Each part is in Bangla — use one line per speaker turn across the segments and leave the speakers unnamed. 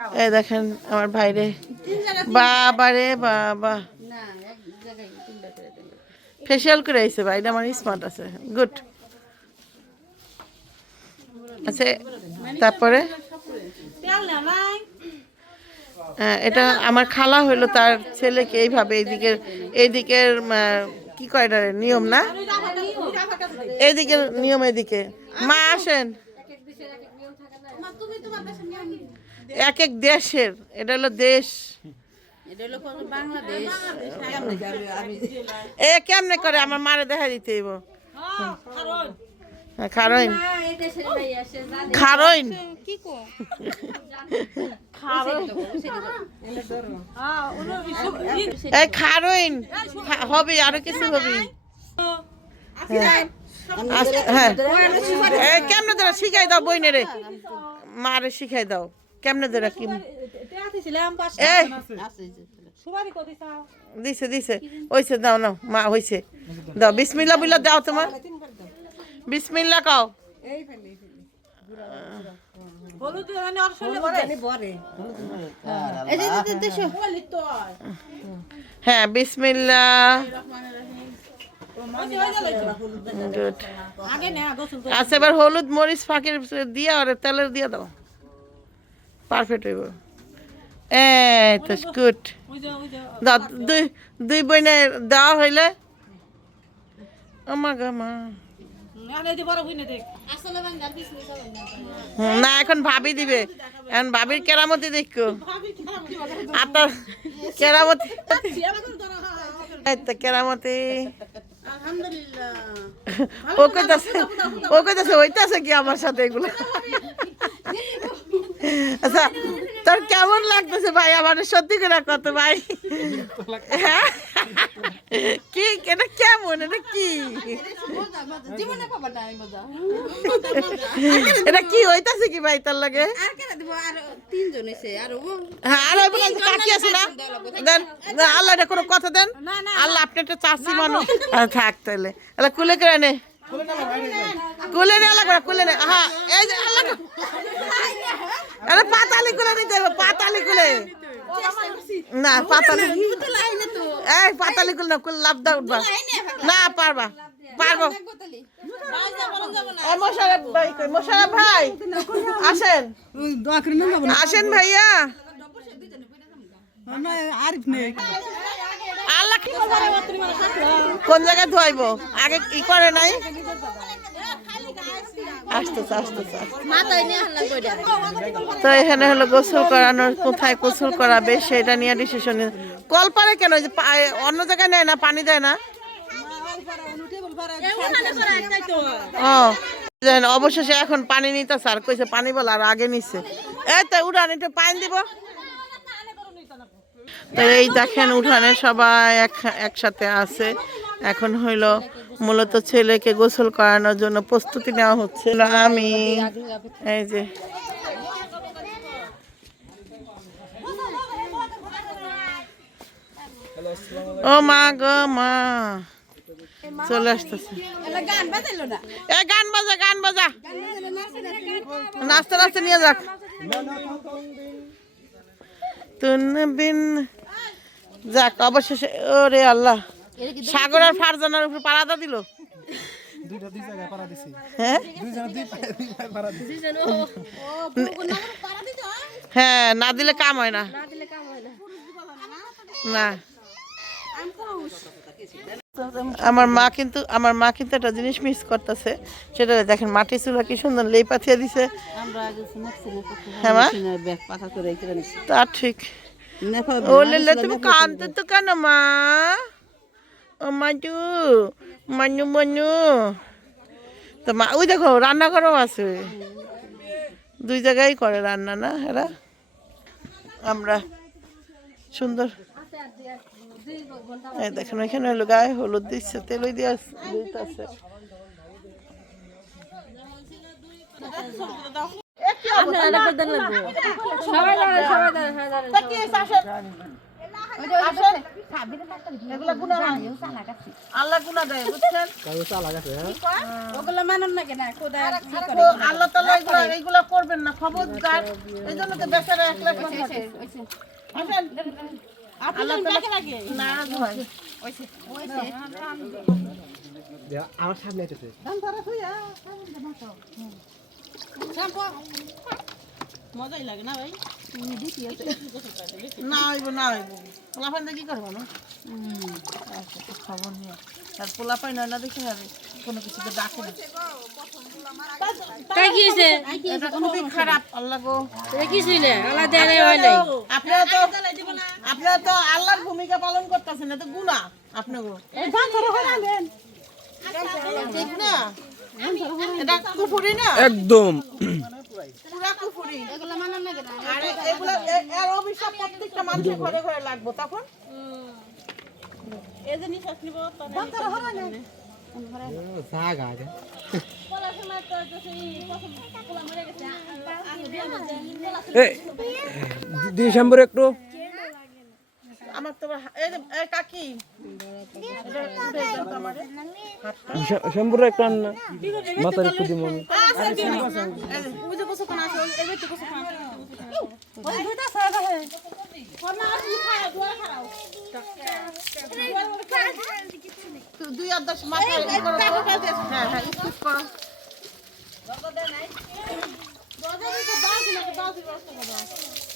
এই দেখেন আমার ভাইরে। বাবা রে বাবা। ফেসিয়াল করে আইছে ভাইটা আমার স্মার্ট আছে। গুড আচ্ছা তারপরে? হ্যাঁ, এটা আমার খালা হইল তার ছেলেকে এইভাবে এইদিকের এইদিকের কি কয় নিয়ম না? এইদিকের নিয়ম এদিকে মা আসেন। এক এক দেশের এটা হলো দেশ। এ কেমনে করে আমার মারে দেখা দিতে হইব? হ্যাঁ, খারইন। খারইন এই খারইন। হবে আরও কিছু হবে? হ্যাঁ। এই কেমনে ধরে শিখাই দাও বইনে রে মারে শিখাই দাও। কেমনে ধরে কি এই! দিছে দিছে ওইছে দাও নাও মা হইছে। দাও বিসমিল্লা বুইলা দাও তোমার। বিসমিল্লা কাও। হ্যাঁ। বিসমিল্লা। গুড। আচ্ছা এবার হলুদ মরিচ ফাঁকির দিয়া আর তেলের দিয়া দাও। পারফেক্ট হইব। এই তো গুড দাও দুই দুই বইনে দেওয়া হইলে। আমার গা মা। হুম, না এখন ভাবি দিবে। এখন ভাবির কেরামতি দেখো। আতার কেরামতি। কেরামতি। ও কইতাছে ও কইতাছে হইতাছে কি আমার সাথে এগুলো? আচ্ছা তোর কেমন লাগতেছে ভাই? আমার সত্যি করে কত ভাই? হ্যাঁ? কি? এটা কেমন? এটা কি? এটা কি হইতাছে কি ভাই তার লাগে? হ্যাঁ আল্লাহ এটা কোনো কথা দেন? আল্লাহ আপনি একটা চাষি মানুষ। আচ্ছা, থাক তাহলে। কুলে করে নে। কুলে নে আল্লাহ করে কুলে নে হ্যাঁ এই যে আরে পাতালি কুলে নিতে হবে পাতালি কুলে না পাতালি এই পাতালি কুলে না কুলে লাভ দাও উঠবা না পারবা পারব। মোশারফ ভাই মোশারফ ভাই আসেন। আসেন ভাইয়া। কোন জায়গায় ধোয়াইব? আগে কি করে নাই? আসতেছে আসতেছে। তো এখানে হলো গোসল করানোর কোথায় গোসল করাবে সেটা নিয়ে ডিসিশন কল পারে কেন? যে অন্য জায়গায় নেয় না, পানি দেয় না? ও অবশেষে এখন পানি নিতে স্যার কইছে পানি বল আর আগে নিচ্ছে এই তো, উড়ান, একটু পানি দিব। তো এই দেখেন উঠানে সবাই এক- একসাথে আছে। এখন হইল মূলত ছেলেকে গোসল করানোর জন্য প্রস্তুতি নেওয়া হচ্ছে। আমি, এই যে। ও মা গো মা। চলে আসতেছে। এ গান বাজা গান বাজা। নাচতে নাচতে নিয়ে যাক। তুন বিন। যাক অবশেষে ওরে আল্লাহ। সাগর আর ফারজানার উপর পারাদা দিল? হ্যাঁ? হ্যাঁ? না দিলে কাম হয় না। না আমার মা কিন্তু আমার মা কিন্তু একটা জিনিস মিস করতেছে সেটা দেখেন মাটি চুলা কি সুন্দর লেই পাথিয়ে দিছে। হ্যাঁ মা? তা ঠিক। ও তুমি কানতে তো কেন মা? ও মাজু মানু মানু তো মা ওই দেখো আছে। দুই জায়গায় করে রান্না না এরা? আমরা সুন্দর। দেখেন এখানে হলো গায়ে হলুদ দিচ্ছে তেলই দিয়ে
হ্যাঁ
আল্লাহ
না
আল্লাহ করবেন না খবরদার এই জন্য তো বেচারা এক লাখ
আমার সামনে এসেছে
মজাই লাগে না ভাই?
না হইব না হইব। পোলাপান কি করব না? খবর নিয়ে আর পোলাপাই নয় না দেখে হবে কোনো কিছুতে ডাকে না।
তাই কি হয়েছে
এটা খুবই খারাপ আল্লাহ গো।
এটা হয় নাই।
আপনারা তো আপনারা তো আল্লাহর ভূমিকা পালন করতেছেন এটা গুণা আপনাকে ঠিক না? এটা কুফুরি না?
একদম।
পুরা কুফুরি।
এগুলো মানুন না।
আর এগুলা এর অভিশাপ প্রত্যেকটা মানুষের ঘরে ঘরে লাগবো তখন?
এই যে নিঃশ্বাস নিব
জাগা আছে ডিসেম্বর একটু।
আমার তো কাকি।
একটু না। মাথার একটু দিব আমি।
দুই আর দশ তো। হ্যাঁ হ্যাঁ স্কুপ করো। দাও, দিও,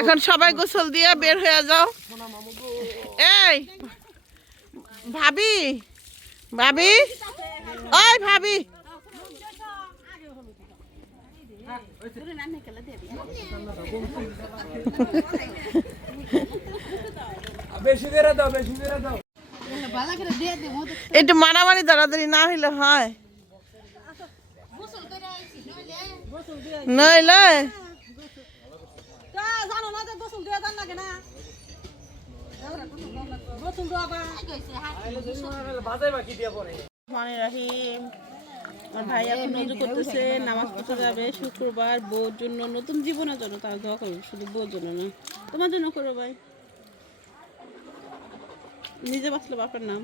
এখন সবাই গোসল দিয়ে বের হয়ে যাও। এই ভাবি ভাবি ওই ভাবি। একটু মারামারি দাঁড়াদাড়ি না হইলে হয়। নইলে রাহিম।
আমার ভাই এখন নজর করতেছে নামাজ পড়তে যাবে শুক্রবার বউর জন্য নতুন জীবনের জন্য তার দোয়া করো শুধু বউর জন্য না। তোমার জন্য করো ভাই। নিজে বাঁচলো বাপের নাম।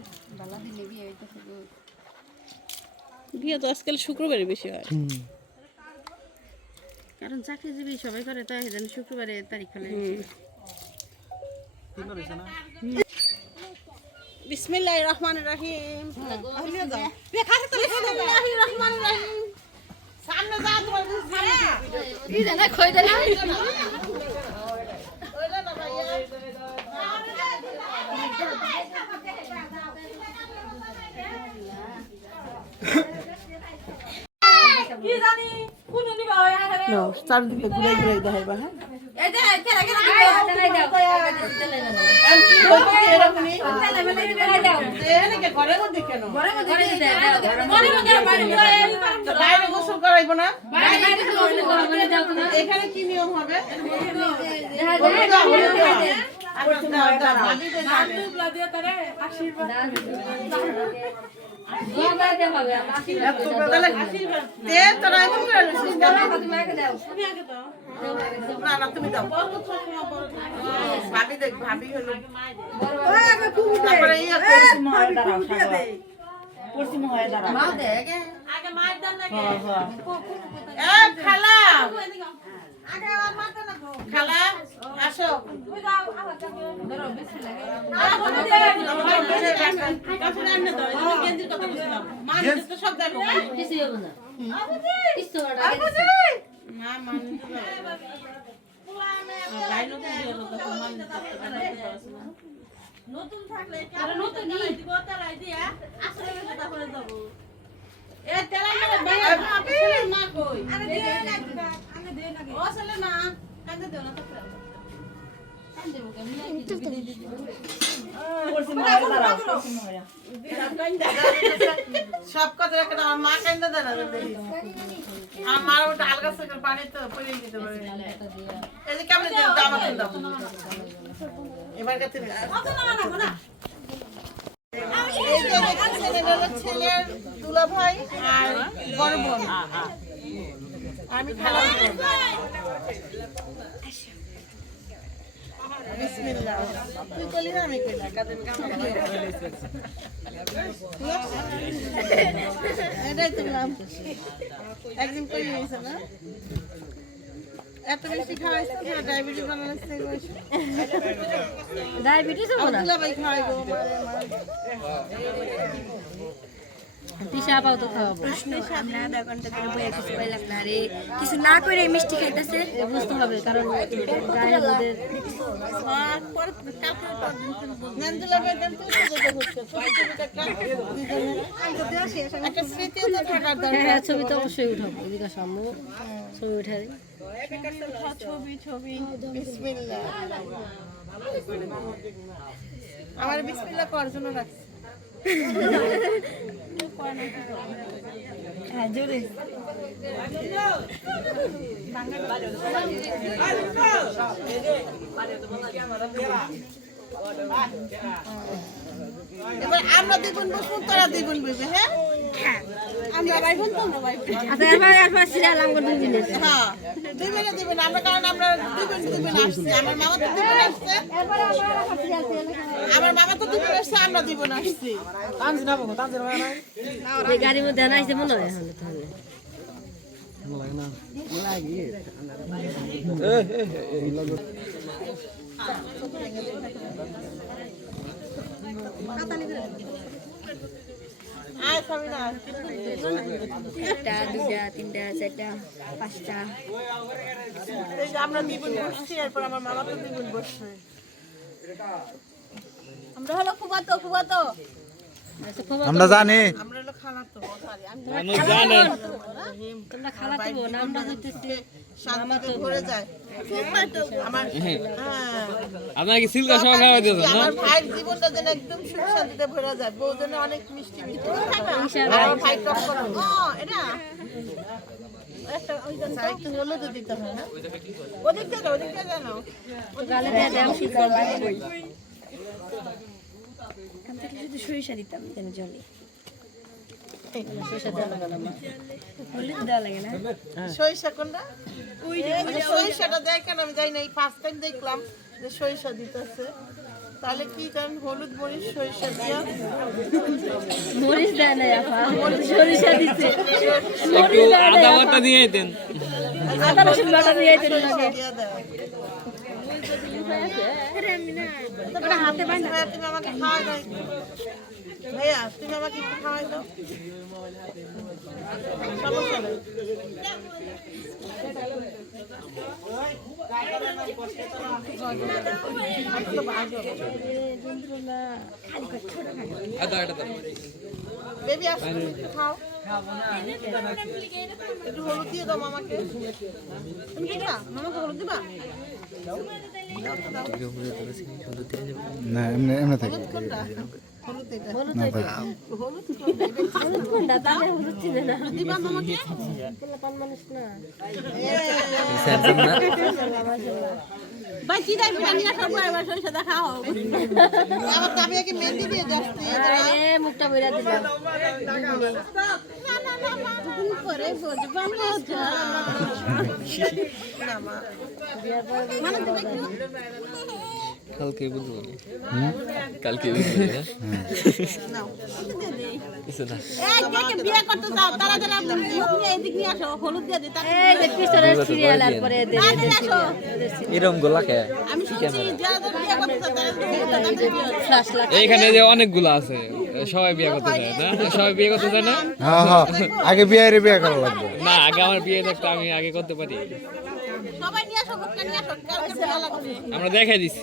বিয়ে তো আজকাল শুক্রবারে বেশি হয়। কারণ চাকরিজীবী সবাই করে তাই জানি শুক্রবারে তারিখ ফেলে বিসমিল্লাহির রহমানির রহিম। রহমানির রহিম।
সামনে যা তোমার সামনে
দিদা না কই দিলা
ওইটা না ভাইয়া No, চারদিকে ঘুরে ঘুরে দেখাইবা হ্যাঁ না এখানে কি নিয়ম হবে
দেখা।
আচ্ছা, তুমি দাও। ভাবি দেখ, ভাবি হলো। তারপরে ইয়ে করো। এ, খালা খালা আসো সব দেখো
কিছু হবে না কিছু হবে না
নতুন থাকলে নতুন দিব তারাই দিয়া আসলে তারপরে যাব এ
ভাবি।
না কই আমি দিয়ে লাগবে না কান্দে না
সব কথা একটা আমার মা কান্দা দেয় না আমার ওটা আলগা থেকে পানি তো পড়ে দিতে পারে এই যে কেমন দিন দামা কিন দাও এবার কাছে হলো ছেলের দুলা ভাই আর বড় বোন আমি এটাই তো নাম। একদিন করে নিয়েছে না? এত বেশি খাওয়াইছে না? ডায়াবেটিস
তিশা পাও তো খাওয়াবো।
কিছু না করে মিষ্টি খাইতেছে
বুঝতে হবে কারণ
ছবি তো
অবশ্যই উঠাবো। এদিকে সম্ভব ছবি উঠে
ছবি ছবি আমার বিসমিল্লাহ করার জন্য রাখছি। এবার আমরা দুই বোন বসবো তারা দুই বোন বসবে হ্যাঁ। আমরা ভাই বোন তোমরা ভাই বোন।
আচ্ছা এরপর এরপর সিরিয়াল আমগো দুই দিনের।
হ্যাঁ। আমরা কারণ আমরা দুই বোন দুই আমার মামা তো দুই আসছে। আমার মামা তো দুই আসছে আমরা দুই বোন আসছি।
এই গাড়ির মধ্যে আনাইছে মনে হয় তাহলে।
একটা দুইটা তিনটা চারটা পাঁচটা।
আমরা বোন বসছি এরপর আমার মামা তো বোন বসছে। আমরা হলো ফুবাতো ফুবাতো
আমরা জানি।
আমরা হলো খালাতো।
তোমরা খালা তো বোন আমরা ধরতেছি
শান্তিতে যায়। হ্যাঁ।
আপনার কি সিলকা সহ খাওয়া দিয়েছেন না?
আমার ভাইয়ের জীবনটা যেন একদম সুখ শান্তিতে ভরে যায়। বউ যেন অনেক মিষ্টি মিষ্টি আর আমার ভাই টক করে। এটা? দিতে হয়?
সরিষা দিতাম জলে হলুদ দেওয়া লাগে না
সরিষা কোনটা? সরিষাটা দেয় কেন আমি জানি না এই ফার্স্ট টাইম দেখলাম যে সরিষা দিতেছে। তাহলে কি জান হলুদ মরিচ সরিষা দিয়া।
মরিচ দেয় না আপা। সরিষা দিচ্ছে।
একটু আদা বাটা দিয়ে দেন
আদা রসুন বাটা দিয়ে দিল লাগে
দিয়া দেয়।
ওটা হাতে পাই না।
তুমি আমাকে খাওয়াই দাও। ভাইয়া তুমি আমাকে একটু খাওয়াই দাও। সমস্যা নেই। বেবি আসো একটু খাও। একটু হলুদ দিয়ে দাও মামাকে। তুমি দিবা? মামাকে হলুদ দিবা?
না এমনি এমনি থাকে। না
না। না।
না।
মুখটা বইরা দিলাম
করে বুঝবা মজা
কালকে বুঝব কালকে বুঝব না কিছু না।
এই কে কে বিয়ে করতে চাও তাড়াতাড়ি আপনার মুখ নিয়ে এদিক নিয়ে আসো হলুদ দিয়ে দিই
এই যে পিছনের সিরিয়াল আর পরে এদের
এরকম গোলা কে?
আমি শুনছি যারা যারা বিয়ে করতে চাও তাড়াতাড়ি বিয়ে করো।
ফ্লাশ লাগ
এইখানে যে অনেকগুলো আছে সবাই বিয়ে করতে চায় না? সবাই বিয়ে করতে চায় না?
হ্যাঁ হ্যাঁ। আগে বিয়ে বিয়ে করা লাগবে।
না আগে আমার বিয়ে দেখতে আমি আগে করতে পারি। আমরা দেখাই দিছি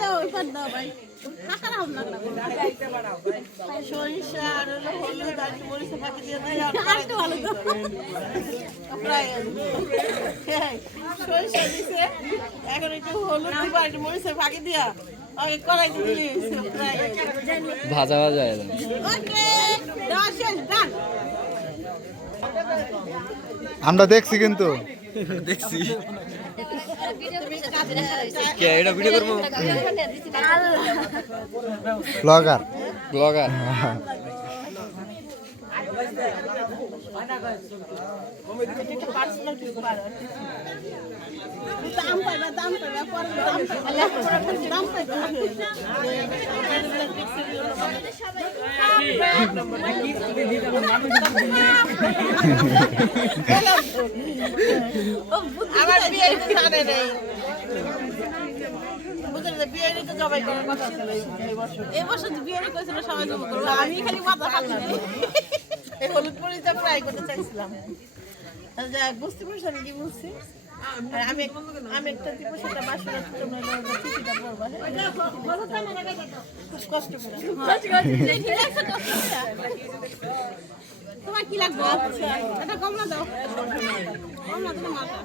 এখন একটু হলুদ দিব আর একটু মরিচের ফাঁকি দিয়া
ভাজা ভাজা এলাম
আমরা দেখছি কিন্তু।
দেখছি। কে এটা ভিডিও করব?
ব্লগার।
ব্লগার।
আমার বিয়ে জানে নেই এই বছর
বিয়ে করেছিল সবাই আমি খালি মাথা খাচ্ছি
এই হলুদ করতে চাইছিলাম। বুঝতে আমি একটা হ্যাঁ?
তোমার কি লাগবে? এটা কমলা দাও। কমলা তোমার মাথা।